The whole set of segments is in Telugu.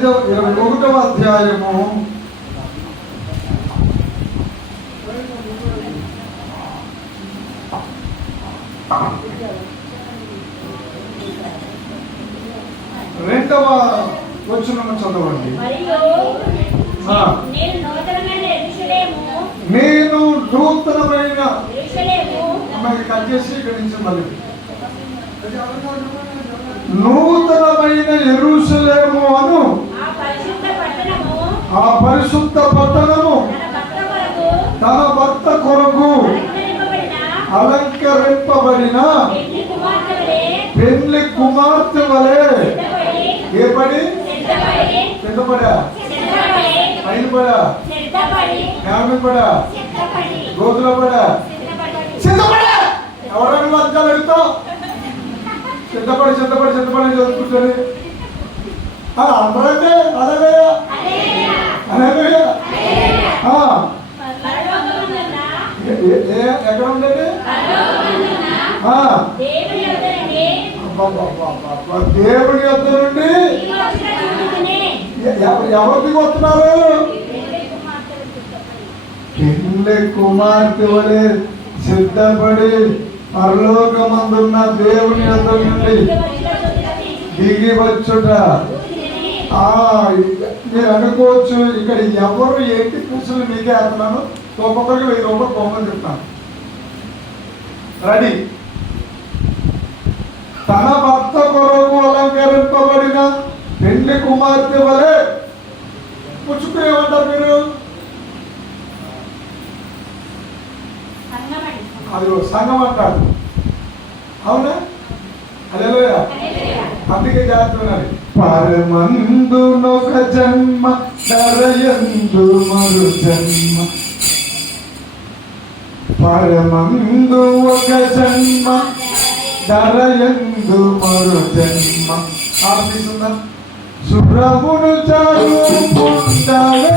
21వ అధ్యాయము 2వ వచనం చదవండి. నేను నూతనమైన అమ్మాయి కట్ చేసి ఇక్కడి నుంచి మళ్ళీ నూతనమైన యెరూషలేము అను ఆ పరిశుద్ధ పట్టణము తన భర్త కొరకు అలంకరింపబడిన పెళ్లి కుమార్తె వలె ఏ పడి సిద్ధపడా పైన పడా ఫ్యామిలీ పడా గోతుల పడా సిద్ధపడా ఎవరైనా వర్గాలు అడుగుతావు సిద్ధపడి సిద్ధపడి సిద్ధపడి చదువుకుంటుంది అందరంటే అదే ఎక్కడ ఉండేది దేవుని యొద్ద నుండి ఎవరికి వస్తున్నారు? పెళ్లి కుమార్తె వలె సిద్ధపడి పరలోకమందున్న దేవుని యొద్ద నుండి దిగి వచ్చుట. మీరు అనుకోవచ్చు ఇక్కడ ఎవరు ఏంటి కూర్చుని మీకే వేస్తున్నాను, ఒక్కొక్కరికి 1000 రూపాయలు పోమని చెప్తాను. రెడీ. తన భర్త కొరకు అలంకరింపబడిన పెళ్లి కుమార్తె వలె పుచ్చుకు ఏమంటారు మీరు? అది సంఘం అంటారు. అవునా? హల్లెలూయా. అందుకే జాగ్రత్త. పరమందునొక జన్మ నరయందు మరు జన్మ, పరమందు ఒక జన్మ నరయందు మరు జన్మ. ఆశిస్తుందా? శుభ్రమును చాలు పొందవే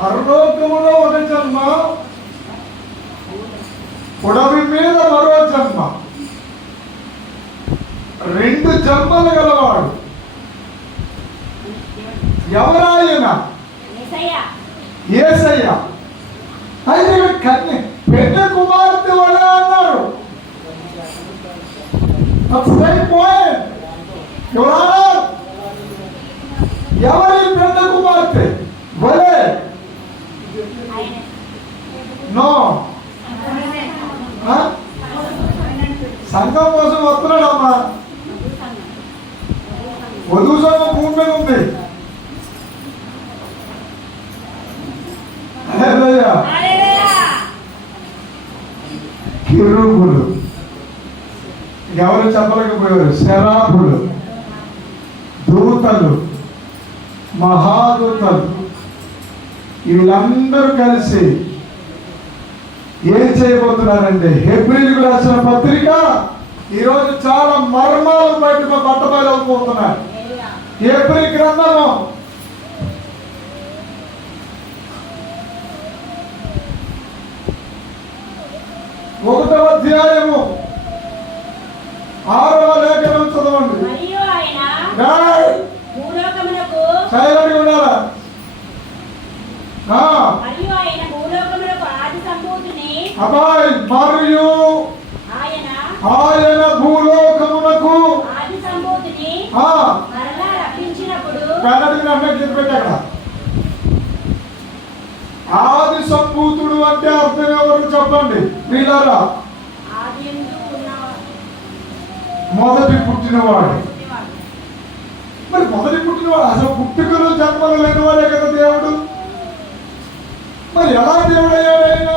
పరలోకములో ఒక జన్మ, పొడవి మీద మరో జన్మ, 2 జన్మలు గలవాడు. ఎవరాయన? యేసయ్య. అయితే కన్య పెద్ద కుమార్తె వలె అన్నారు. ఎవరి పెద్ద కుమార్తె వలె? నో, సంఘం కోసం వస్తున్నాడమ్మా. వధువు సంఘం భూమి మీద ఉంది. కిరూబులు ఎవరు చెప్పలేకపోయారు. శరాబులు, దూతలు, మహాదూతలు, వీళ్ళందరూ కలిసి ఏం చేయబోతున్నారంటే, హెబ్రీయులకు రాసిన పత్రిక ఈరోజు చాలా మర్మాలు బట్టబయలవుతున్నాయి. హెబ్రీ గ్రంథము 1వ అధ్యాయము 6వ లేఖనం చదవండి. సైలెంట్గా ఉండాలా? అబ్బాయి, మరియు ఆయన భూలోకమునకు కన్నడిని అన్నట్టు పెట్టాక ఆది సంభూతుడు అంటే అర్థం ఎవరు చెప్పండి వీళ్ళారా? మొదటి పుట్టినవాడు. మరి మొదటి పుట్టినవాడు అసలు పుట్టుకలు జన్మలు లేనివాడే కదా దేవుడు. మరి ఎలా దేవుడు అయ్యాడు ఆయన?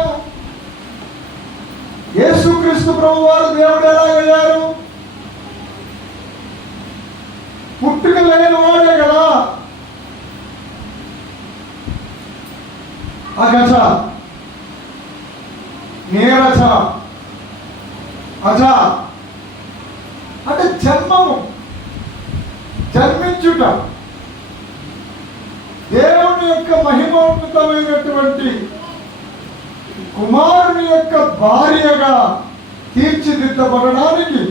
యేసుక్రీస్తు ప్రభు వారు దేవుడు ఎలాగయ్యారు? పుట్టుక లేనివాడే కదా. అగచ నీరచ అజా అంటే జన్మము, జన్మించుట. దేవుని యొక్క మహిమోన్నతమైనటువంటి కుమారుని యొక్క భార్యగా తీర్చిదిద్దబడడానికి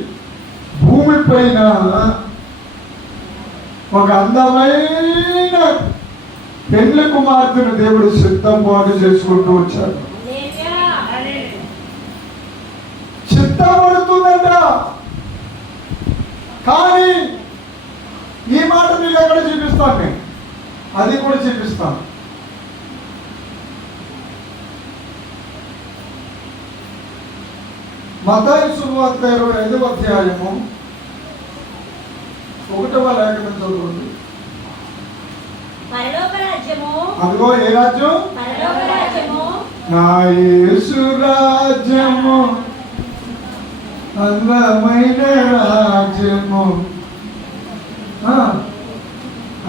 భూమి పైన ఒక అందమైన పెళ్లి కుమార్తెను దేవుడు సిద్ధపాటు చేసుకుంటూ వచ్చాడు. సిద్ధపడుతుందంట. కానీ ఈ మాట మీకు ఎక్కడ చూపిస్తాను, నేను అది కూడా చూపిస్తాను. మత్తయి సువార్త 25వ అధ్యాయము 1వ లేఖనం చదవండి. అదిగో ఏ రాజ్యం? నా యేసు రాజ్యము అందమైన రాజ్యము,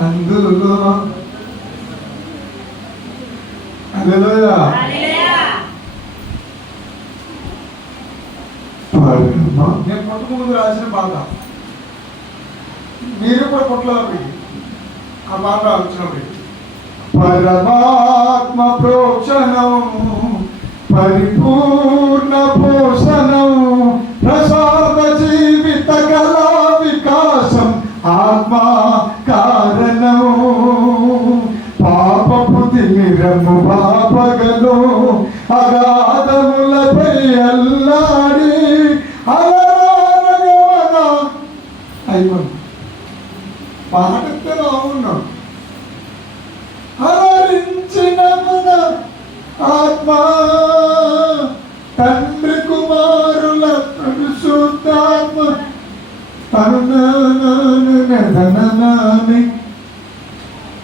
అందులో హల్లెలూయా నేను పుట్టక ముందు రాసిన పాట, మీరు కూడా పుట్టలేదు ఆ పాట వచ్చినప్పుడు. పరమాత్మ ప్రోక్షణం పరిపూర్ణ పోషణం ప్రసాద జీవిత కళా వికాసం ఆత్మా కారణం పాపపు తిమిరము పాపగలు అగాధములపై అల్లాడి అలరారగమన అయిపోయింది. పాటలో ఉన్నాం. హరించిన మన ఆత్మ తండ్రి కుమారుల పరిశుద్ధాత్మ తనునాని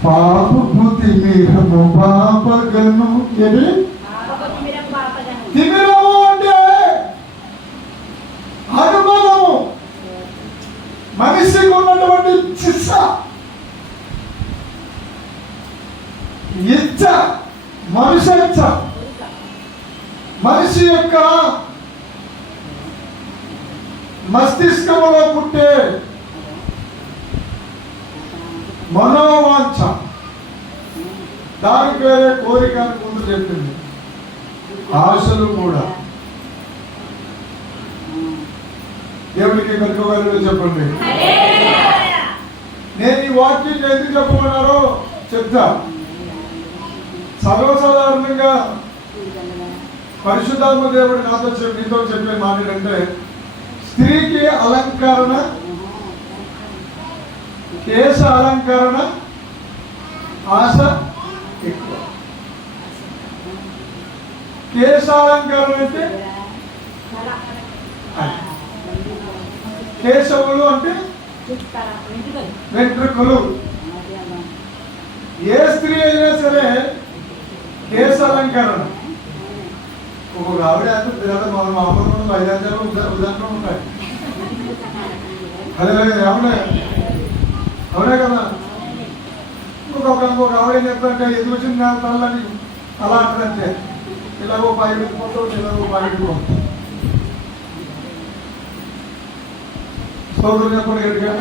పాపపు తిమిరము పాపగను. ఏది తిమిరము అంటే అనుభవము, మనిషికి ఉన్నటువంటి చిస్స ఇచ్చ, మనుష మనిషి యొక్క మస్తిష్కములో పుట్టే మనోవాంఛ, దానికి వేరే కోరిక అని ముందు చెప్పింది. ఆశలు కూడా. దేవుడికి కనుకోగలరు చెప్పండి. నేను ఈ వాక్యం ఎందుకు చెప్పమన్నారో చెప్తా. సర్వసాధారణంగా పరిశుద్ధాత్మ దేవుడు నీతో చెప్పే మాట ఏంటంటే, స్త్రీకి అలంకరణ, కేశ అలంకరణ ఆశ ఎక్కువ. కేశాలంకరణ అంటే కేశవులు అంటే వెంట్రుకలు. ఏ స్త్రీ అయినా సరే కేశాలంకరణ. ఒక ఆవిడ మన మామూలు 5 ఉదాహరణ ఉంటాయి. అదే అవునే కదా. ఇంకొక ఆవిడ చెప్తాంటే ఎదురు వచ్చిన తల్లని అలా అంటారంటే, ఇలాగో పాయిపోతావు, ఇలాగో పాయిపోతావు. స్తోత్రం చెప్పండి గట్టిగా.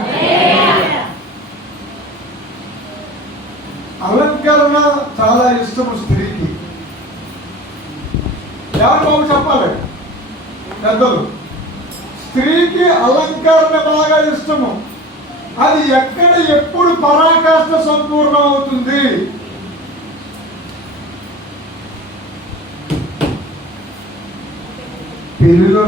అలంకరణ చాలా ఇష్టము స్త్రీకి. ఎవరు బాబు చెప్పాలి పెద్దలు? స్త్రీకి అలంకరణ బాగా ఇష్టము. అది ఎక్కడ ఎప్పుడు పరాకాష్ఠ సంపూర్ణం అవుతుంది? పెళ్లిలో.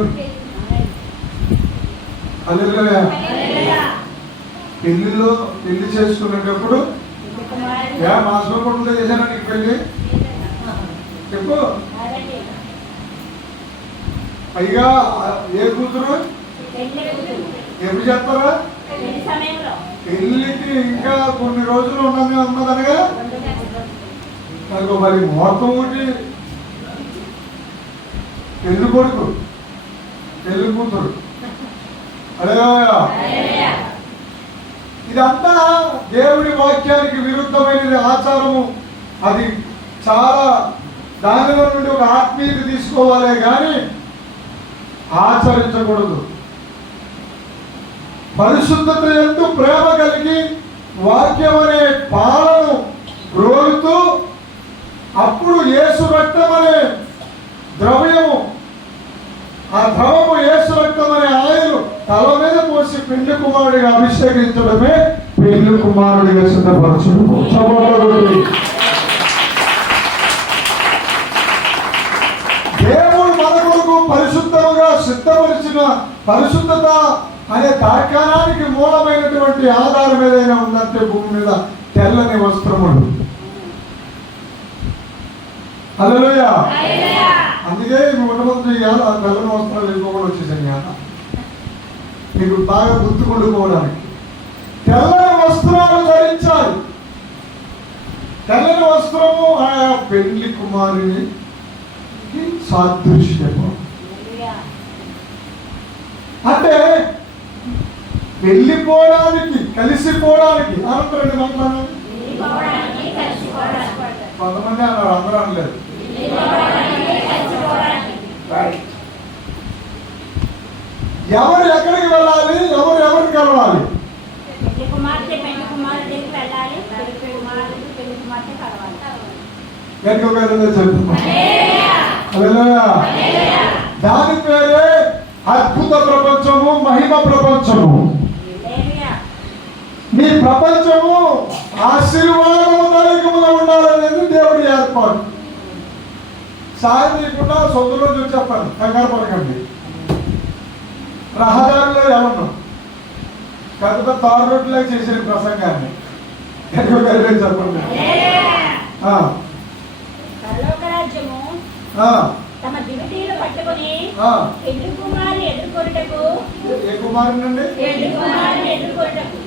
పెళ్లిలో పెళ్లి చేసుకునేటప్పుడు మాసం కొట్టుకుంటే చేశానా నీకు పెళ్లి? చెప్పు. పైగా ఏ కూతురు ఎప్పుడు చెప్తారా? పెళ్లికి ఇంకా కొన్ని రోజులు ఉన్నదనగా నాకు మరి ముహూర్తం ఒకటి, పెళ్లి కొడుకు, పెళ్లి కూతురు. అదే ఇదంతా దేవుడి వాక్యానికి విరుద్ధమైనది ఆచారము. అది చాలా దానిలో నుండి ఒక ఆత్మీయత తీసుకోవాలే కానీ ఆచరించకూడదు. పరిశుద్ధత యందు ప్రేమ కలిగి వాక్యం అనే పాలను రోలుతూ అప్పుడు యేసు రక్తం అనే ద్రవ్యము, ఆ ద్రవము యేసు రక్తం అనే ఆయిలు తల మీద పోసి పెళ్లి కుమారుడిగా అభిషేకించడమే పెళ్లి కుమారుడిగా సిద్ధపరచడం. దేవుడు మన కొరకు పరిశుద్ధముగా సిద్ధపరిచిన పరిశుద్ధత అనే తార్కాణానికి మూలమైనటువంటి ఆధారం ఏదైనా ఉందంటే భూమి మీద తెల్లని వస్త్రములు. హల్లెలూయా. అందుకే ఉండబోతు ఇవాళ ఆ తెల్లని వస్త్రాలు ఇంకొకటి వచ్చేసాయి ఇవాళ మీకు బాగా గుర్తుకొండుకోవడానికి. తెల్లని వస్త్రాలు ధరించాలి. తెల్లని వస్త్రము ఆ పెళ్లి కుమారుని సాదృశ్యము. అంటే వెళ్ళిపోవడానికి, కలిసిపోవడానికి. అనంతరండి మాట్లాడాలి. కొంతమంది అన్నారు, అందరూ అనలేదు. ఎవరు ఎక్కడికి వెళ్ళాలి, ఎవరు ఎవరికి కలవాలి? దాని పేరే అద్భుత ప్రపంచము, మహిమ ప్రపంచము. నీ ప్రపంచము ఆశీర్వాదముదాయకముగా ఉండాలనేది దేవుడి ఏర్పాటు. సాయం లేకుండా సొంతలో చూసి చెప్పండి, కంగారు పడకండి. రహదారిలో ఎవరు పెద్ద తారు రోడ్లో చేసిన ప్రసంగాన్ని చెప్పండి. తమ దివిటీలు పట్టుకొని పెళ్లి కుమారుని ఎదుర్కొనుటకు, ఏ కుమారునండి? పెళ్లి కుమారుని ఎదుర్కొనుటకు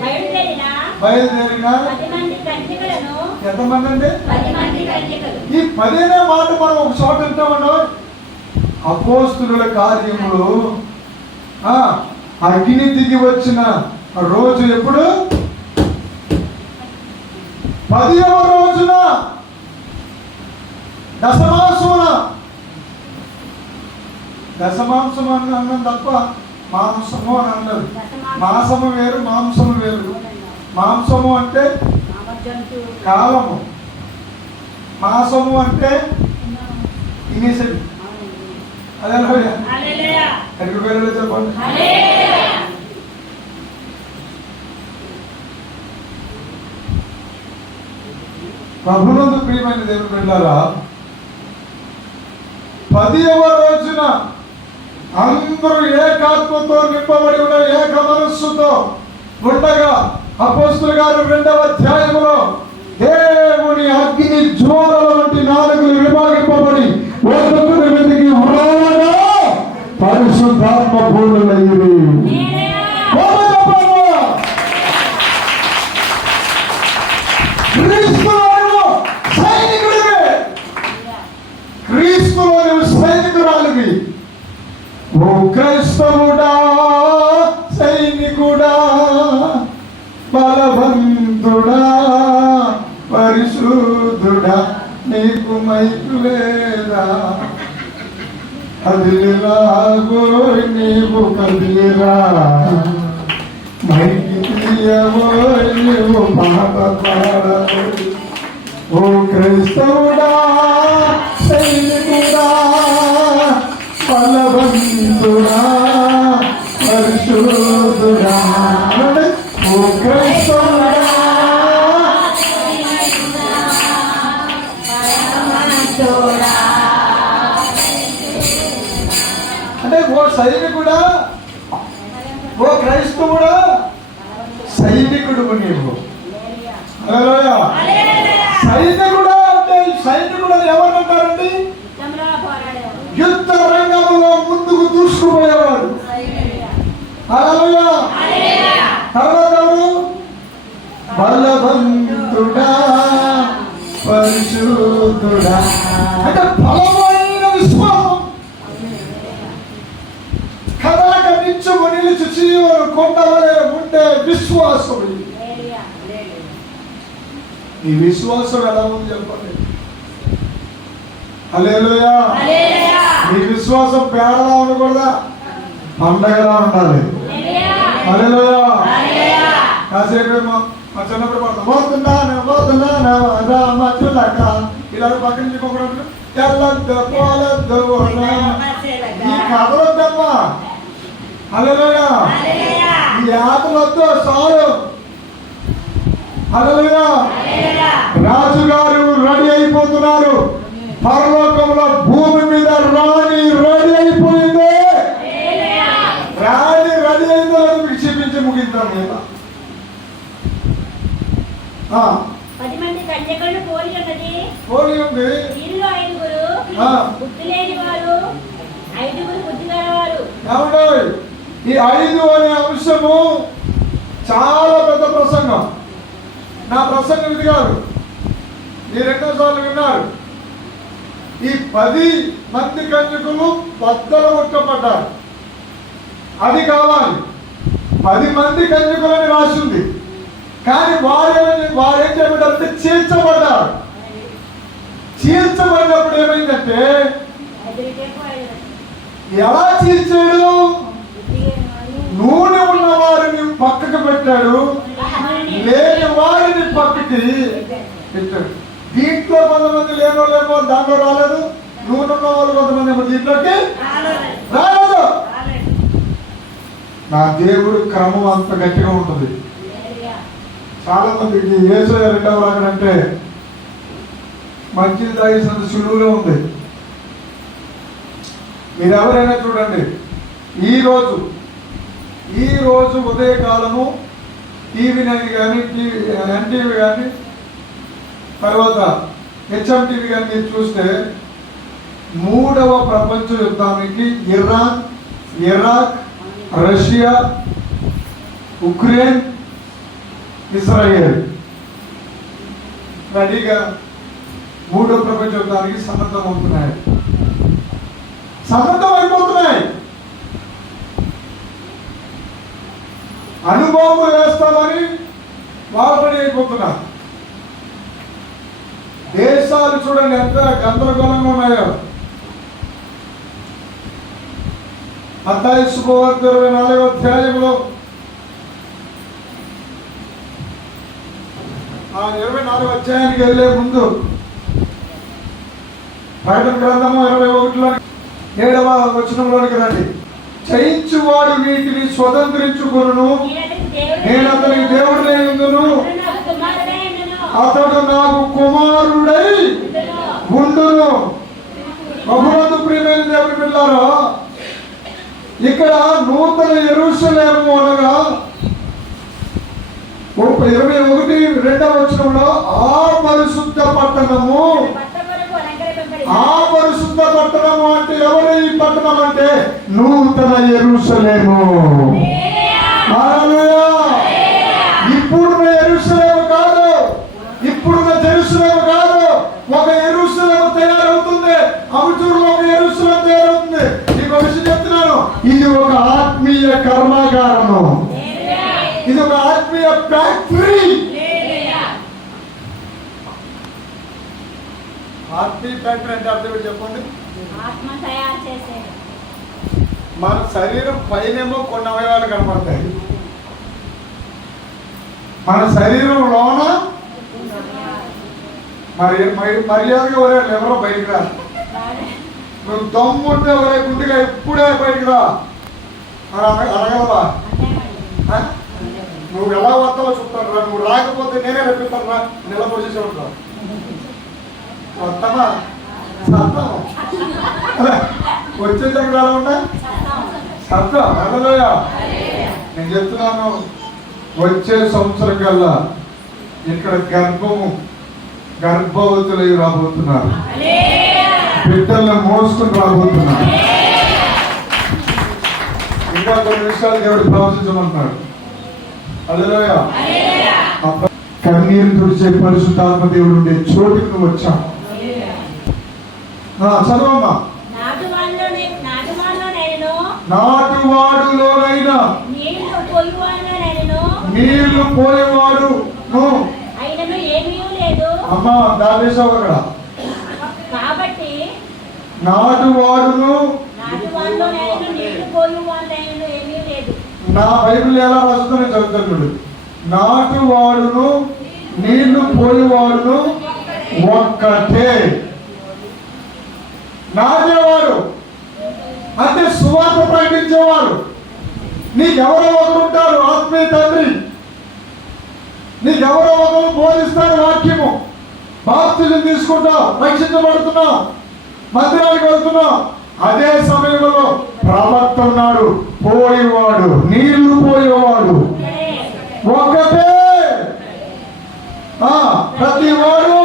బయలుదేరిన 10 మంది కన్యకలను. ఎంతమంది అండి? 10 మంది కన్యకలు. ఈ 10 అనే మాట మనం ఒక చోట వింటామన్నా. అపోస్తుల కార్యములు అగ్ని దిగి వచ్చిన రోజు ఎప్పుడు? 10వ రోజున దశమాంసమున. దశమాంసం అని అన్నం తప్ప మాంసము అని అన్నది. మాంసము వేరు, మాంసము వేరు. మాంసము అంటే కాలము, మాంసము అంటే తినేసేది. అదే ఎక్కడికి వెళ్ళలేదు చెప్పండి. ప్రభునందు ప్రియమైన దేవుని బిడ్డలారా, 10వ రోజున అందరూ ఏకాత్మతో నింపబడి ఉన్న ఏక మనస్సుతో ఉండగా అపోస్తుల గారు 2వ అధ్యాయములో దేవుని అగ్ని జ్వాలల వంటి నాలుగులు విభాగింపబడి ఒక్కొక్కరి మీదకి వ్రాలగా పరిశుద్ధాత్మ పూర్ణులయ్యింది. క్రీస్తులోని సైనికురాలివి. ఓ క్రైస్తవుడా, సైనికుడా, బలవంతుడా, పరిశుద్ధుడా, నీకు మైకు లేదా? కదిలిరాగో నీవు కదిలిరా, మైకి తీయవో నీవు పాట పాడవో. ఓ క్రైస్తవుడా, సైనికుడా, బలవంతుడా, పరిశుద్ధుడా. ఓ క్రైస్తవుడా, అంటే ఓ సైనికుడా, ఓ క్రైస్తవుడా, సైనికుడు నీవు. సైనికుడా అంటే సైనికుడు ఎవరంటారండి? యుద్ధ రంగంలో ముందుకు దూసుకుపోయేవాడు. తర్వాత బలవంతుడా, పరిశుద్ధుడా అంటే బలమైన విశ్వాసం. కదాక నిత్యము నిలిచి జీవను కొండవలే ఉండే విశ్వాసం. ఈ విశ్వాసం ఎలా ఉంది చెప్పండి. హల్లెలూయా. ఈ విశ్వాసం పేడలా ఉండకూడదా, పండగలా ఉండాలి. హల్లెలూయా. కాసేపు మా చిన్నప్పుడు పడతాం, పోతున్నా రామచులక ఇలా పక్క నుంచి ఒకడు తెల్లద్దు పోలద్దు ఈ కథలొద్దమ్మా. హల్లెలూయా. ఈ ఆటలొద్దు చాలు. హల్లెలూయా. రాజుగారు రెడీ అయిపోతున్నారు. పరలోకంలో భూమి మీద రాణి రెడీ అయిపోయింది. రాణి రెడీ అయిందో మీకు చూపించి ముగిస్తాను కదా. 10 మంది కన్యకలను పోలి ఉన్నది. వీరిలో 5 బుద్ధి లేని వారు, 5 బుద్ధి గలవారు. ఈ 5 అనే అంశము చాలా పెద్ద ప్రసంగం. నా ప్రసంగం ఇది కాదు, ఈ 2 సార్లు విన్నారు. ఈ 10 మంది కన్యకులు బద్దలు కొట్టబడ్డారు. అది కావాలి. 10 మంది కన్యకులని రాసింది, కానీ వారేం చేయబడ్డారంటే చీల్చబడ్డారు. చీల్చబడినప్పుడు ఏమైందంటే, ఎలా చీల్చాడు? నూనె ఉన్న వారిని పక్కకు పెట్టాడు, లేని వారిని పక్కకి పెట్టాడు. దీంట్లో కొంతమంది లేని వాళ్ళేమో దాంట్లో రాలేదు, నూనె ఉన్న వాళ్ళు కొంతమంది ఏమో దీంట్లోకి రాలేదు. నా దేవుడు క్రమం అంత గట్టిగా ఉంటుంది. చాలా మందికి యేసయ్య 2వ రాకడంటే మంచిది తాగేసినంత సులువుగా ఉంది. మీరు ఎవరైనా చూడండి, ఈ రోజు ఉదయకాలము TV9 కానీ NTV కానీ తర్వాత HMTV కానీ మీరు చూస్తే 3వ ప్రపంచ యుద్ధానికి Iran, Iraq, Russia, Ukraine, Israel రెడీగా 3వ ప్రపంచ యుద్ధానికి సన్నద్ధమవుతున్నాయి. అనుభవం వేస్తామని వాళ్ళు రెడీ అయిపోతున్నారు. దేశాలు చూడండి ఎంత గందరగోళంగా ఉన్నాయో. మత్తయి శుభవార్త 24వ అధ్యాయంలో 24వ అధ్యాయానికి వెళ్ళే ముందు ప్రకటన గ్రంథము 21లో 7వ వచనంలోనికి రండి. జయించువాడు వీటిని స్వతంత్రించుకొనును, నేను అతనికి దేవుడినై ఉందును, అతడు నాకు కుమారుడై ఉండును. బహుమందు ప్రియమైన దేవుడి పిల్లారా, ఇక్కడ నూతన యెరూషలేము అనగా 21 వచనంలో ఆ పరిశుద్ధ పట్టణము అంటే ఎవరు? ఈ పట్టణం అంటే నూతన యెరూషలేము. హల్లెలూయా. ఇప్పుడున్న యెరూషలేము కాదు, ఇప్పుడున్న జెరూసలేము కాదు. ఒక యెరూషలేము తయారవుతుంది. అమచూరులో ఒక యెరూషలేము తయారవుతుంది. నీకు ఒక విషయం చెప్తున్నాను, ఇది ఒక ఆత్మీయ కర్మాగారము, ఇది ఒక ఆత్మీయ ఫ్యాక్టరీ. ఆత్మీయ ఫ్యాక్టరీ అంటే అర్థం చెప్పండి. ఆత్మ తయారు చేసే మన శరీరం పైనేమో కొన్ని అవయవాలు కనపడతాయి, మన శరీరంలోన మర్యాదగా ఎవరే ఎవరో బయటికి రా. నువ్వు దమ్ముంటే ఎవరే గుండెగా ఎప్పుడే బయటికి రా అనగలవా? నువ్వు ఎలా వస్తావో చెప్తాను రా, నువ్వు రాకపోతే నేనే రప్పిస్తాను రా, నిలబడి చేసే ఉంటావు. వస్తామా? వచ్చే దగ్గర ఎలా ఉంటా సత్తా. హల్లెలూయా. నేను చెప్తున్నాను, వచ్చే సంవత్సరం కల్లా ఇక్కడ గర్భవతులై రాబోతున్నారు, బిడ్డలను మోసుకుని రాబోతున్నారు. ఇంకా కొన్ని విషయాలు దేవుడు ప్రవచించమంటున్నాడు. హల్లెలూయా. కన్నీరు తుడిచే పరిశుద్ధాత్మ దేవుడు ఉండే చోటుకు నువ్వు వచ్చావు. చదవమ్మా. నాటువాడులోనైనా నీళ్లు పోయేవాడు అమ్మా దావేశావు అక్కడ. కాబట్టి నాటువాడును వాళ్ళలోనైనా నీళ్లు పోయి వాళ్ళైనా ఏమీ లేదు. నా బైబిల్ ఎలా రాస్తుందో నేను చదువుతాను. నాటువాడును నీళ్లు పోయేవాడును ఒక్కటే. నాటేవాడు అంటే సువార్త ప్రకటించేవాడు. నీకెవరో ఒకరు ఉంటారు ఆత్మీయ తండ్రి, నీకెవరో ఒకరు బోధిస్తారు వాక్యము, బాప్తిజం తీసుకుంటావు, రక్షించబడుతున్నావు, మందిరానికి వెళ్తున్నావు. అదే సమయంలో ప్రవక్త ఉన్నాడు, పోయేవాడు, నీళ్లు పోయేవాడు ఒక్కటే. ప్రతి వాడు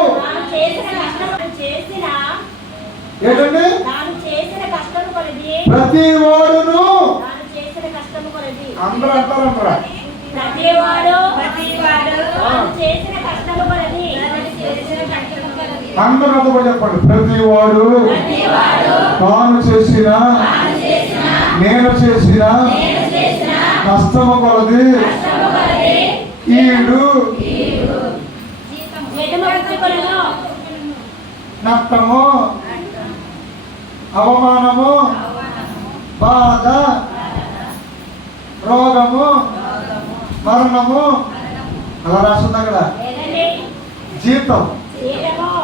ఏంటండి ప్రతి వాడును అందరూ అంటారంటారా అందరూ అంతా చెప్పండి. ప్రతి వాడు తాను చేసిన నేను చేసిన కష్టము కొలది ఈడు నష్టము అవమానము బాధ రోగము మరణము అలా రాస్తుంది అక్కడ. జీతం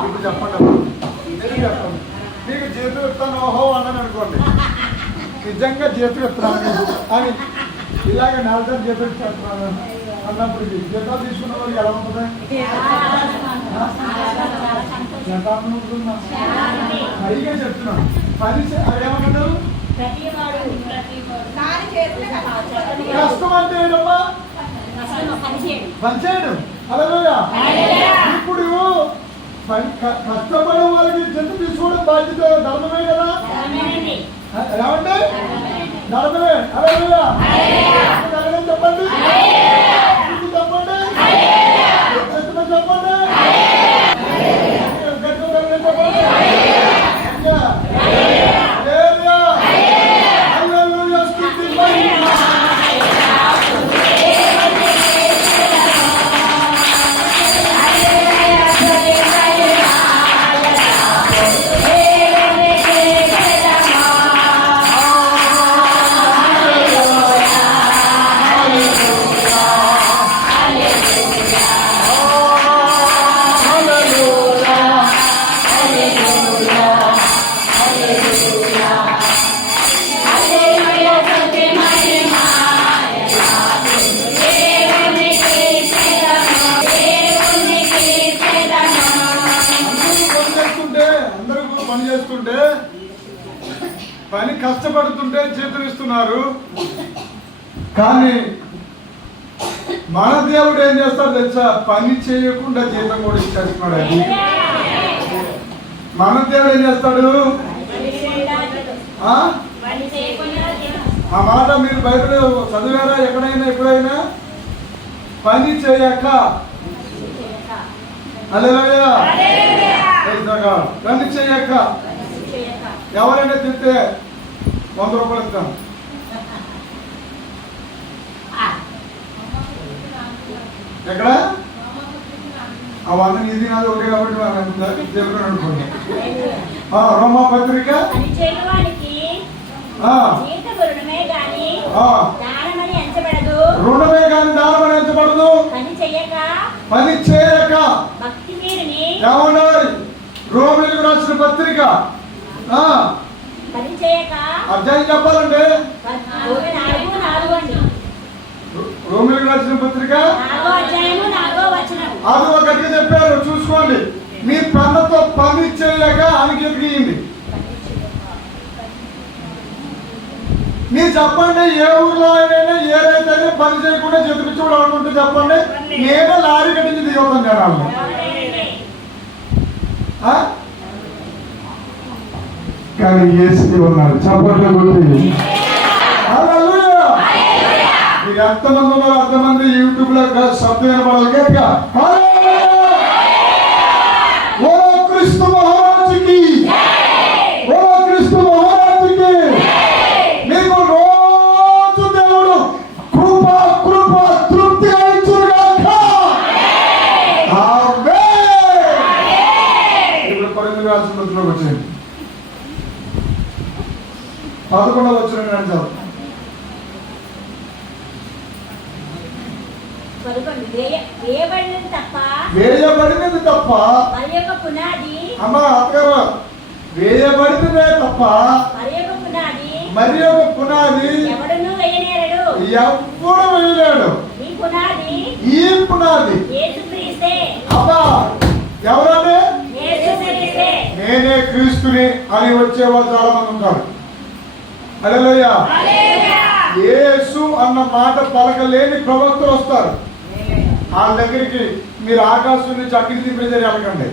ఇప్పుడు చెప్పండి, మీకు జీతం ఇస్తాను ఓహో అన్నాను అనుకోండి, నిజంగా జీతం ఇస్తున్నాను అని ఇలాగ నెలసరి జీతం ఇస్తున్నాను అన్నప్పుడు జీతాలు తీసుకున్న వాళ్ళకి ఎలా ఉంటుంది? పైగా చెప్తున్నాను పని ఏమన్నారు? కష్టం అంటే ఏంటమ్మా? పనిచేయడం. హల్లెలూయా. ఇప్పుడు కష్టపడే వాళ్ళకి జంతు తీసుకోవడం బాధ్యత ధర్మమే కదా? ఏమంటే ధర్మమే. హల్లెలూయా. చెప్పండి చెప్పండి చెప్పండి పని కష్టపడుతుంటే జీతం ఇస్తున్నారు. కానీ మన దేవుడు ఏం చేస్తాడు తెలుసా? పని చేయకుండా జీతం కూడా ఇచ్చేస్తున్నాడు. అది మన దేవుడు ఏం చేస్తాడు? ఆ మాట మీరు బైబిల్ చదివారా ఎక్కడైనా ఎప్పుడైనా? పని చేయక హల్లెలూయా పని చేయక ఎవరైనా తింటే 100 రూపాయలు ఇస్తాను. ఎక్కడ అవన్నీ ఇది నాది ఒకటే కాబట్టి దేవుడు అనుకోండి. రోమా పత్రిక రుణమే కానీ దానమని ఎంచబడదు. పని చేయక ఏమన్నారు? రోమిలకు రాసిన పత్రిక అధ్యాయం చెప్పాలండి. రోమిలకు రాసిన పత్రిక అది ఒకటిగా చెప్పారు, చూసుకోండి. మీ పనులతో పని చేయక ఆయనకి ఎదిగింది. మీరు చెప్పండి, ఏ ఊర్లో అయినా ఏ రైతైనా పని చేయకుండా చెతిపించుకోవడం అనుకుంటే చెప్పండి, నేనే లారీ కట్టించి దిగవుతాను జనాలు. కానీ ఏసీ ఉన్నారు చప్పట్లు కొట్టి. మీరు ఎంతమంది ఉన్నారు? అంతమంది యూట్యూబ్ లో శబ్దం వినపడాలి. ఓ క్రీస్తు మహారాజుకి, ఓ క్రీస్తు మహారాజుకి. మీకు రోజు దేవుడు కృప కృప తృప్తి ఇచ్చుగాక. ఆమేన్. ఇప్పుడు 11వ వచనంలోకి వచ్చేయండి. 11వ చదువు. వేయబడినది తప్ప వేయబడినది తప్ప మరి యొక్క పునాది అమ్మ అత్తగారు వేయబడినదే తప్ప మరి యొక్క పునాది మరి ఒక పునాది ఎవడును వేయనేరడు. ఎవ్వడు వేయలేడు. ఈ పునాది ఈ పునాది యేసుక్రీస్తే. అబ్బా ఎవరంటే యేసుక్రీస్తే. నేనే క్రీస్తుని అని వచ్చేవాళ్ళు చాలా మంది ఉంటారు. హల్లెలూయా. యేసు అన్న మాట పలకలేని ప్రవక్తలు వస్తారు. వాళ్ళ దగ్గరికి మీరు ఆకాశం నుంచి అగ్ని దింపేది అనకండి.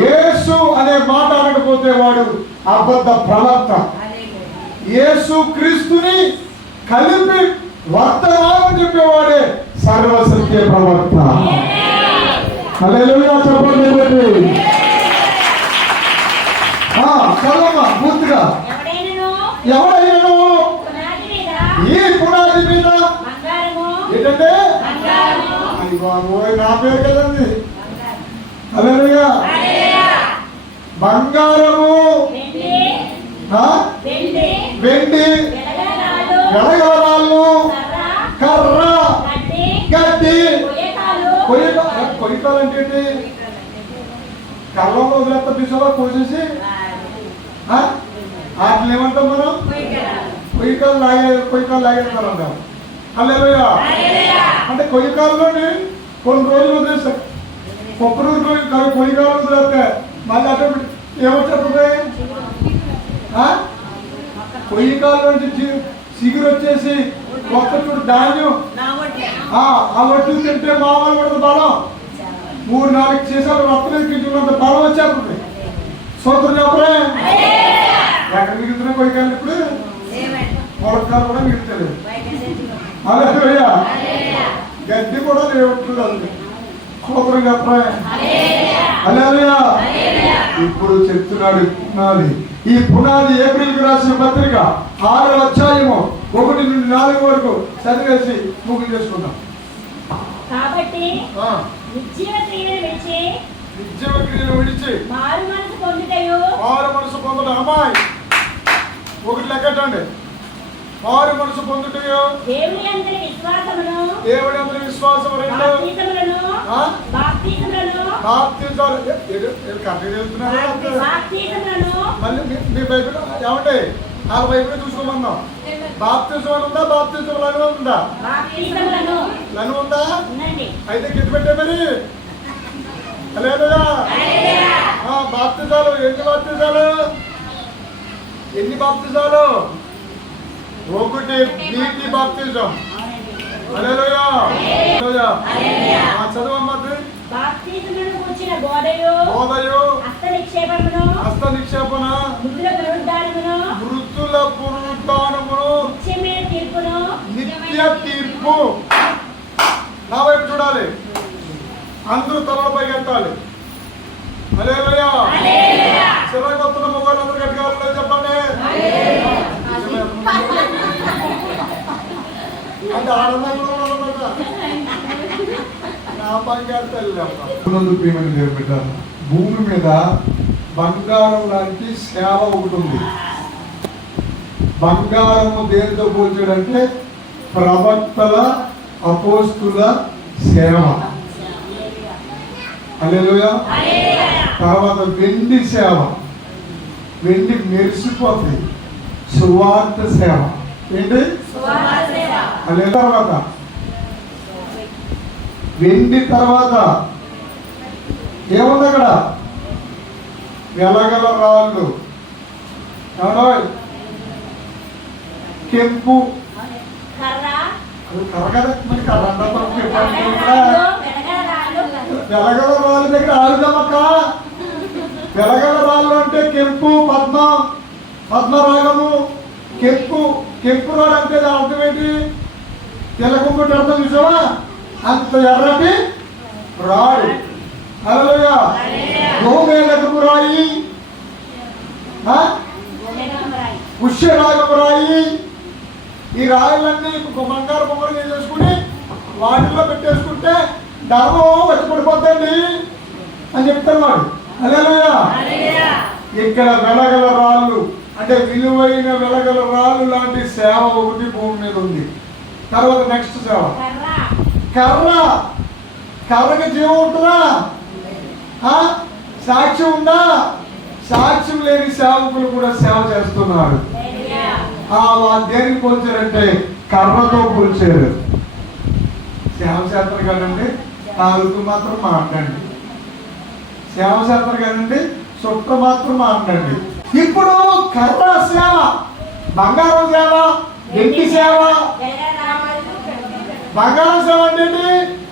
యేసు అనే మాట అనకపోతే వాడు అబద్ధ ప్రవక్త. యేసు క్రీస్తుని కలిపి వర్తమానం చెప్పేవాడే సర్వసత్య ప్రవక్త. హల్లెలూయా చెప్పండి. చదవమ్మా పూర్తిగా. ఎవడైనాను ఈ పునాది మీద ఏంటంటే అది బాబోయ్ నా పేరు కదండి. హల్లెలూయా. బంగారము, వెండి, వెలగలరాళ్ళు, కర్ర, గడ్డి. కొయ్యకాలు అంటే ఏంటి? కర్రలో వదిలేస్తా పిసలో కోసేసి వాటిని ఏమంటాం మనం? కొయ్యకాలు లాగేస్తారు అంటాం. హల్లెలూయా. అంటే కొయ్యకాలులోని కొన్ని రోజులు వదిలేస్తాం. కొప్పరూరు కొయ్యకాలు వదిలేస్తే మళ్ళీ అటు ఏమొచ్చేస్తుంది? కొయ్యకాలు నుంచి సిగురు వచ్చేసి ఒక్క చూడు ధాన్యం ఆ వడ్లు తింటే మామూలు పడుతుంది బలం. 3-4 చేసాలు రక్తం తీసుకున్నంత బలం వచ్చేస్తుంది. సోదరు చెప్పరే ఎక్కడ మిగులుతున్నాయి కొయ్యకాలు? ఇప్పుడు మొలకాలు కూడా మిగులుతలేదు. హల్లెలూయా. గడ్డి కూడా లేవట్లేదు. సోదరు చెప్పరే. హల్లెలూయా. ఇప్పుడు చెప్తున్నాడు పునాది. ఈ పునాది ఏప్రిల్కి రాసిన పత్రిక 6వ అధ్యాయము 1 నుండి 4 వరకు చదివేసి ముగ్గురు చేసుకుందాం. కాబట్టి నిత్య క్రియలు విడిచి మారు మనసు పొందుటయు. అమ్మాయి ఒకటి లెక్కటండి. మారు మనసు పొందుటయు దేవుడి అందరి విశ్వాసము. మళ్ళీ మీ బైబిల్ ఏమంటే ఆ బైబిల్ చూసుకోమన్నాం. బాప్తిజం అని ఉందా? బాప్తిజం లను ఉందా? లను ఉందా? అయితే కింద పెట్టే మరి. హల్లెలూయా. బాప్తిజాలు ఎన్ని బాప్తిజాలు? ఒకటి నీటి బాప్తిజం. హల్లెలూయా. చదవమ్మా. బోధయు, హస్త నిక్షేపణ, మృతుల పునరుద్ధానమును, నిత్య తీర్పు. నా వైపు చూడాలి. అందరూ తలపై ఎత్తాలి. హల్లెలూయా. చిరగొత్తున్న మొగలందరూ గట్టిగా చెప్పండి. అంటే ఆనందంగా భూమి మీద బంగారం లాంటి సేవ ఒకటి ఉంది. బంగారము దేనితో పోల్చాడంటే ప్రవక్తల, అపోస్తుల సేవ. హల్లెలూయా. తర్వాత వెండి సేవ. వెండి మెరిసిపోతుంది. సువార్త సేవ. ఏంటి? తర్వాత వెండి తర్వాత ఏముంది అక్కడ? వెలగల రాళ్ళు, కెంపు, వెలగల రాళ్ళు దగ్గర ఆలుదమ్మక్క. వెలగల రాళ్ళు అంటే కెంపు, పద్మరాగము, కెంపు రాడు అంటే అర్థం ఏంటి? తెల్లకుంపుటి అర్థం చూసావా? అంత ఎర్రటి రాడు. హల్లెలూయా. గోమేదకపు రాయి, పుష్యరాగపు రాయి. ఈ రాయిలన్నీ బంగారు బొమ్మలు చేసుకుని వాటిల్లో పెట్టేసుకుంటే ధర్మం వచ్చి పడిపోద్దండి అని చెప్తారు వాడు. హల్లెలూయా. ఇక్కడ వెలగల రాళ్ళు అంటే విలువైన వెలగల రాళ్ళు లాంటి సేవ ఒకటి భూమి మీద ఉంది. తర్వాత నెక్స్ట్ సేవ కర్ర. కర్రకి జీవం ఉంటుందా? సాక్ష్యం ఉందా? సాక్ష్యం లేని సేవకులు కూడా సేవ చేస్తున్నారు. వాళ్ళు దేనికి పోల్చారంటే కర్రతో పోల్చారు. సేవ చేస్తారు కదండి, నాలుగు మాత్రం మాట్లాడండి. సేవ చేస్తారు కదండి, చుట్ట మాత్రం మాట్లాడండి. ఇప్పుడు కర్ర సేవ, బంగారం సేవ, వెండి సేవ. బంగారం సేవ అంటే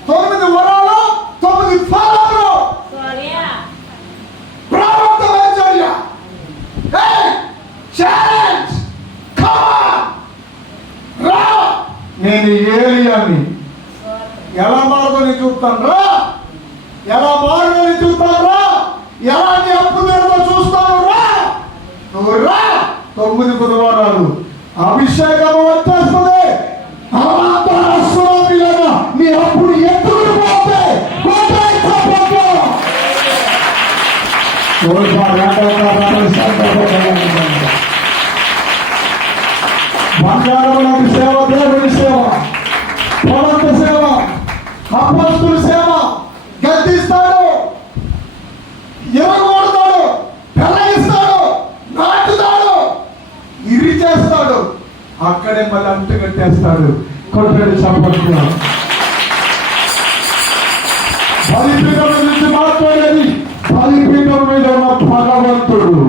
9 వరాలు 9 ఫలాలు. నేను ఏలియాని ఎలా మారుదని చూస్తాను రా, ఎలా మారుదని చూస్తాను రా, ఎలా నీ అప్పు నేరుగా చూస్తాను రా, నువ్వు రా. 9 బుధవారాలు అభిషేకం వచ్చేస్తుంది. నీ అప్పుడు ఎత్తుకుని పోతే బంగారం సేవ, దేవుడి సేవ, ప్రవక్త సేవ, అపోస్తుల సేవ. గద్దిస్తాడు, ఎరగొడతాడు, పెళ్ళగిస్తాడు, నాటుతాడు, ఇరి చేస్తాడు, అక్కడే మళ్ళీ అంటు కట్టేస్తాడు. కొట్టడి చప్పట్లు. బలిపీఠం గురించి మాట్లాడేది బలిపీఠం మీద ఉన్న భగవంతుడు.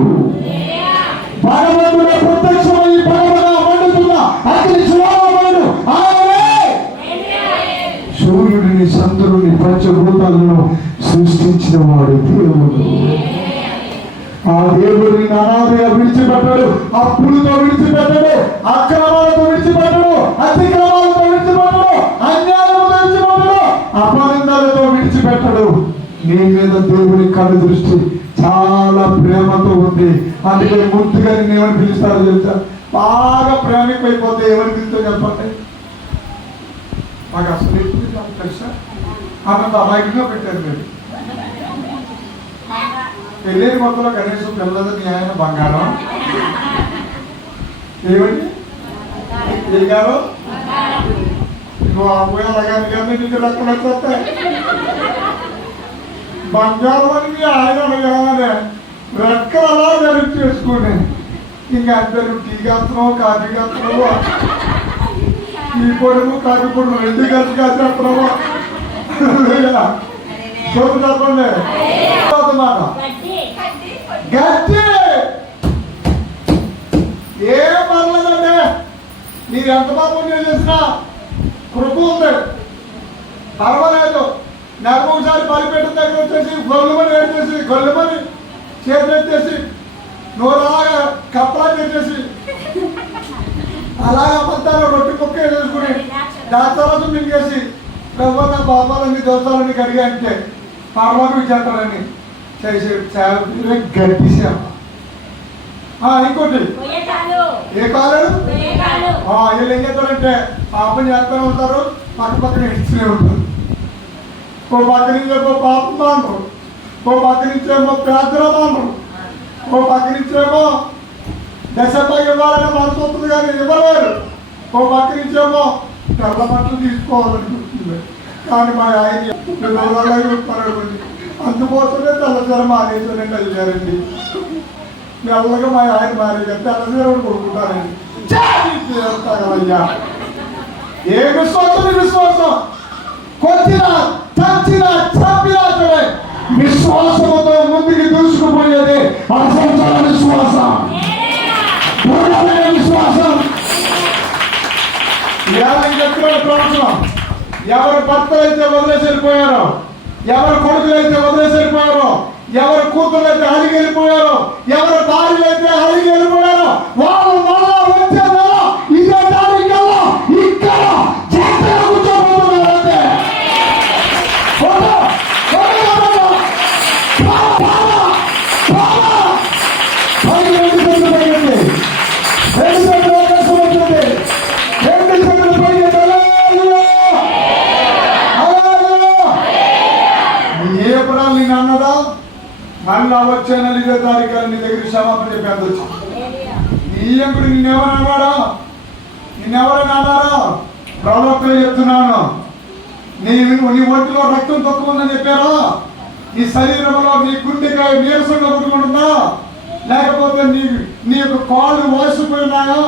భగవంతుడు ప్రత్యక్షమై భగవంతుడు మండుతున్న అగ్ని జ్వాలములను ఆయనే. సూర్యుడిని, చంద్రుడిని, పంచభూతాలను సృష్టించిన వాడు దేవుడు. ఆ దేవుడిని అనాదిగా విడిచిపెట్టాడు, అప్పులతో విడిచిపెట్టాడు, అక్రమాలతో విడిచిపెట్టాడు, అతిక్రమాలతో విడిచిపెట్టాడు, అన్యాయంతో విడిచిపెట్టాడు, అపనిందాలతో విడిచిపెట్టాడు. నీ మీద దేవుని కళ్ళు దృష్టి చాలా ప్రేమతో ఉంది. అందుకే ముందుగా నేను ఏమని పిలుస్తారో తెలుసా? బాగా ప్రేమికైపోతే ఏమని పిలుస్తో చెప్పండి. మాకు అసలు తెలుసా? అన్నంత అమాయకంగా పెట్టారు మీరు. పెళ్ళైన మొత్తంలో కనీసం పిల్లలు నీ ఆయన బంగారం ఏమండి ఏ గారు నువ్వు అమ్మాయి అలాగాని కానీ నీకు రెక్కలు వచ్చేస్తాయి. బంగారం అని మీ ఆయన అనగానే రెక్కలు అలా జరిపి చేసుకుని ఇంకా అందరూ టీ కాస్తున్నావు, కాఫీ కాస్తున్నావు, టీ పొడుము కాఫీ పొడుము 2 కలిసి కాసేస్తున్నావా? చూపు చెప్పండి మాట గట్టి ఏం పర్లేదంటే మీరు ఎంత పాపం చేసినా కృప ఉంది, పర్వాలేదు. నెలకు ఒకసారి బలిపీఠం దగ్గర వచ్చేసి గొల్లుమని ఏడ్చేసి గొల్లుమని చేతులు ఎత్తేసి నోరు అలాగా కప్పలా చేసేసి అలాగే అబద్ధాలు రొట్టి కుక్క వేసేసుకుని దాని తర్వాత మింగేసి నా బాబాలన్నీ దోషాలని కడిగా అంటే పర్వాలు చేస్తారని చేసి గట్టి సేవ. ఇంకోటి ఏ కాలు వీళ్ళు ఏం చేస్తారంటే పాపం చేస్తూనే ఉంటారు, పక్క పక్కన ఇస్తూనే ఉంటారు. ఓ పక్క నుంచేమో పాపం మానరు, ఓ పక్క నుంచేమో ప్రార్థన మానరు, ఓ పక్క నుంచేమో దశపై ఇవ్వాలని మనసు వస్తుంది కానీ ఇవ్వలేరు, ఓ పక్క నుంచేమో తెల్ల బట్టలు తీసుకోవాలనుకుంటుంది కానీ మా ఆయన చూస్తారండి. అందుకోసమే తెల్లచీర మానేసానండి అయ్యారండి. మెల్లగా మా ఆయన మానేసారు, తెల్లచీర కొడుకుంటారండి. చేస్తాగలయ్యా ఏ విశ్వాసం విశ్వాసం కొట్టినా చచ్చినా చంపినా సరే విశ్వాసంతో ముందుకు దూసుకుపోయేది అసంచల విశ్వాసం, విశ్వాసం. ఎవరు భర్తలు అయితే వదిలేసి వెళ్ళిపోయారో, ఎవరు కొడుకులు అయితే వదిలేసి వెళ్ళిపోయారో, ఎవరు కూతురు అయితే అలిగి వెళ్ళిపోయారో, ఎవరు భార్యలు అయితే అలిగి వెళ్ళిపోయారో వాళ్ళు మళ్ళా వచ్చే నెల ఇదే తారీఖుల్లో ఇక్కడ జాతర కూర్చోబోతున్నారంటే నేను అన్నదా మళ్ళా వచ్చే నెల 20 తారీఖు నీ దగ్గర క్షమాపణ చెప్పి అందొచ్చు. బియ్యంకుడు నిన్నెవరన్నాడా? నిన్నెవరైనా అన్నారా? ప్రవక్తలు చెప్తున్నాను, నీ ఒంటిలో రక్తం తక్కువ ఉందని చెప్పారా? నీ శరీరంలో నీ గుండెకాయ నీరసంగా కొట్టుకుంటుందా? లేకపోతే నీ యొక్క కాళ్ళు వాసిపోయినాయా?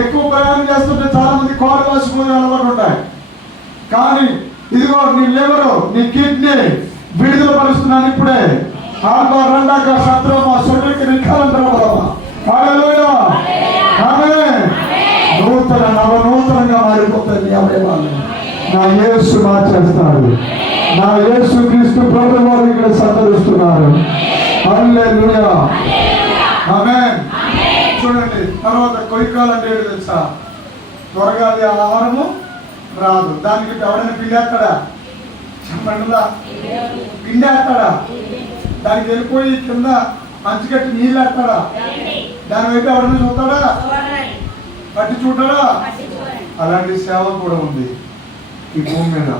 ఎక్కువ ప్రయాణం చేస్తుంటే చాలా మంది కాళ్ళు వాసిపోయే అలవాటు ఉంటాయి. కానీ ఇదిగో నీ లివరు, నీ కిడ్నీ విడుదల పరుస్తున్నాను ఇప్పుడే. ఆల్బా రెండాక సత్రమా సొడ్రికి నిఖాలంతరమా. హల్లెలూయా. ఆమేన్. నూతనంగా మారిపోతుంది అవయవాలు. నా యేసు మార్చేస్తాడు. నా యేసు క్రీస్తు ప్రభు వారు ఇక్కడ సంతరిస్తున్నారు. హల్లెలూయా. ఆమేన్. చూడండి, తర్వాత కొయ్యకాలు అంటే ఏంటి తెలుసా? త్వరగా అది ఆహారము రాదు. దానికి ఎవడైనా పిండేస్తాడా? చెప్పండిలా, పిండేస్తాడా? దానికి వెళ్ళిపోయి కింద మంచి కట్టి నీళ్ళు వేస్తాడా? దాని వైపు ఎవడైనా చూస్తాడా? పట్టి చూడడా? అలాంటి సేవ కూడా ఉంది ఈ భూమి మీద.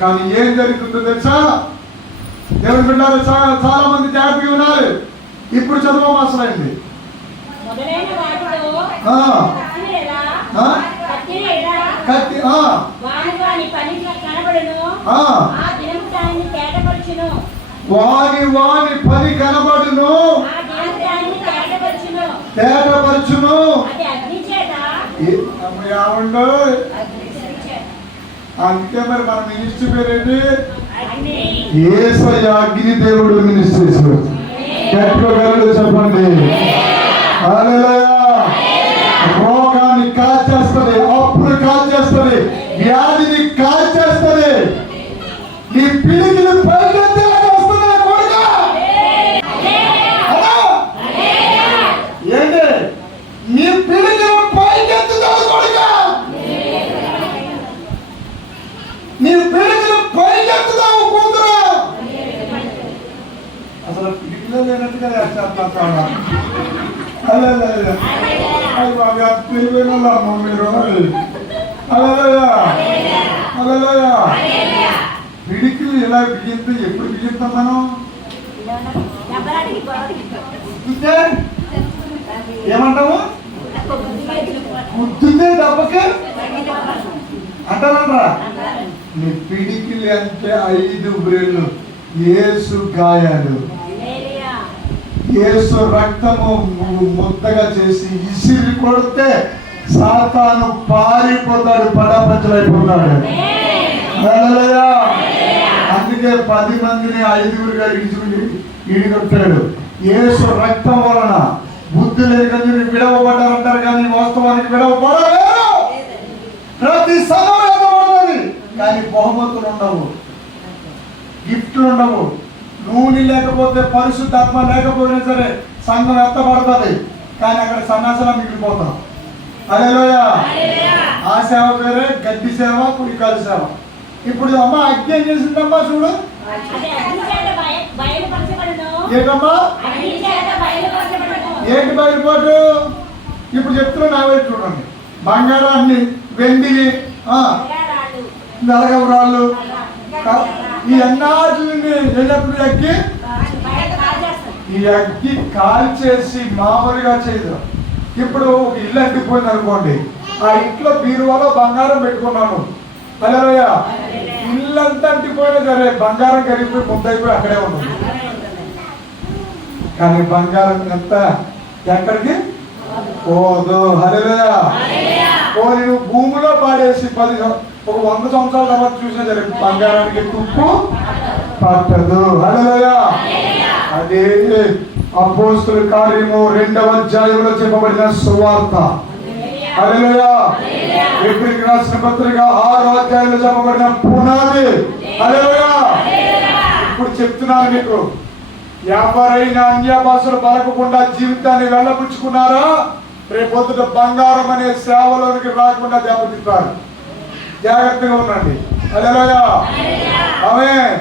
కానీ ఏం జరుగుతుందో తెలుసా? దేవుని బిడ్డలు చాలా మంది జాగ్రత్తగా ఉన్నారు. ఇప్పుడు చదువు అసలైంది. కత్తి వాని పని కనబడును, తేటపరచును. అందుకే మరి మన మినిస్ట్రీ పేరేంటి? యేసయ్య అగ్ని దేవుడు మినిస్ట్రీస్. గట్టిగా చెప్పండి. హల్లెలూయా. రోగాన్ని కాల్చేస్తుంది, అప్పులు కాల్చేస్తుంది, వ్యాధిని కాల్చేస్తుంది. నీ పిడికిలు పైకెత్తి వస్తున్నాయి కొడుకా. ఏంటి? నీ పిడికిలు పైకెత్తుతావు కొడుకా. నీ పిడికిలు పైకెత్తుతావు కూతురు. అసలు పిడికిలో లేనట్టుగా చేస్తాను. పిడికిలు ఎలా బిగించి ఎప్పుడు బిగిస్తాం మనం? ఏమంటాము? గుద్దుతే దెబ్బకి అంటారంటారా? నీ పిడికిలు అంటే 5 బ్రేళ్ళు యేసు గాయాలు. యేసు రక్తము ముద్దగా చేసి ఇసిరి కొడితే సాతాను పారిపోతాడు, పడపంచలైపోతాడు. హల్లెలూయా. అందుకే 10 మందిని 5గురుగా ఈడుకొట్టాడు. యేసు రక్తం వలన బుద్ధి లేని విడవబడ్డారంటారు, కానీ వాస్తవానికి విడవబడలేరు. ప్రతి సమయం కానీ బహుమతులు ఉండవు, గిఫ్ట్లు ఉండవు. నూనె లేకపోతే, పరిశుద్ధాత్మ లేకపోయినా సరే సంఘం ఎత్తబడుతుంది, కానీ అక్కడ సన్యాసంలో మిగిలిపోతాం. హల్లెలూయా. ఆ సేవ పేరే గడ్డి సేవ, కుడికాలు సేవ. ఇప్పుడు అమ్మ అగ్ని ఏం చేసిందమ్మా చూడు. ఏంటమ్మా? ఏంటి బయలుపాటు? ఇప్పుడు చెప్తున్నా నా వైపు చూడండి. బంగారాన్ని, వెండిని, నలగవరాళ్ళు, ఈ అన్నాటిని వెళ్ళినప్పుడు అగ్గి, ఈ అగ్గి కాల్చేసి మామూలుగా చేయదు. ఇప్పుడు ఒక ఇల్లు అంటిపోయింది అనుకోండి, ఆ ఇంట్లో బీరువాలో బంగారం పెట్టుకున్నాను. హల్లెలూయా. ఇల్లంతా అంటిపోయినా సరే బంగారం కరిగిపోయి ముద్దయిపోయి అక్కడే ఉంది. కానీ బంగారం అంతా ఎక్కడికి పోదు. హల్లెలూయా. పోనీ నువ్వు భూమిలో పాడేసి 100 సంవత్సరాల తర్వాత చూసినా సరే బంగారానికి తుప్పు పట్టదు. హల్లెలూయా. అదే అపోస్తుల కార్యము 2వ అధ్యాయంలో చెప్పబడిన సువార్త. హల్లెలూయా. ఎబ్రీయులకు రాసిన పత్రిక 6వ అధ్యాయంలో చెప్పబడిన పునాది. హల్లెలూయా. ఇప్పుడు చెప్తున్నాను మీకు, ఎవరైనా అన్య భాషలు పలకకుండా జీవితాన్ని వెళ్ళపుచ్చుకున్నారా, రేపొద్దుట బంగారం అనే సేవలోనికి రాకుండా దెబ్బతింటారు. జాగ్రత్తగా ఉండండి. హల్లెలూయా. ఆమేన్.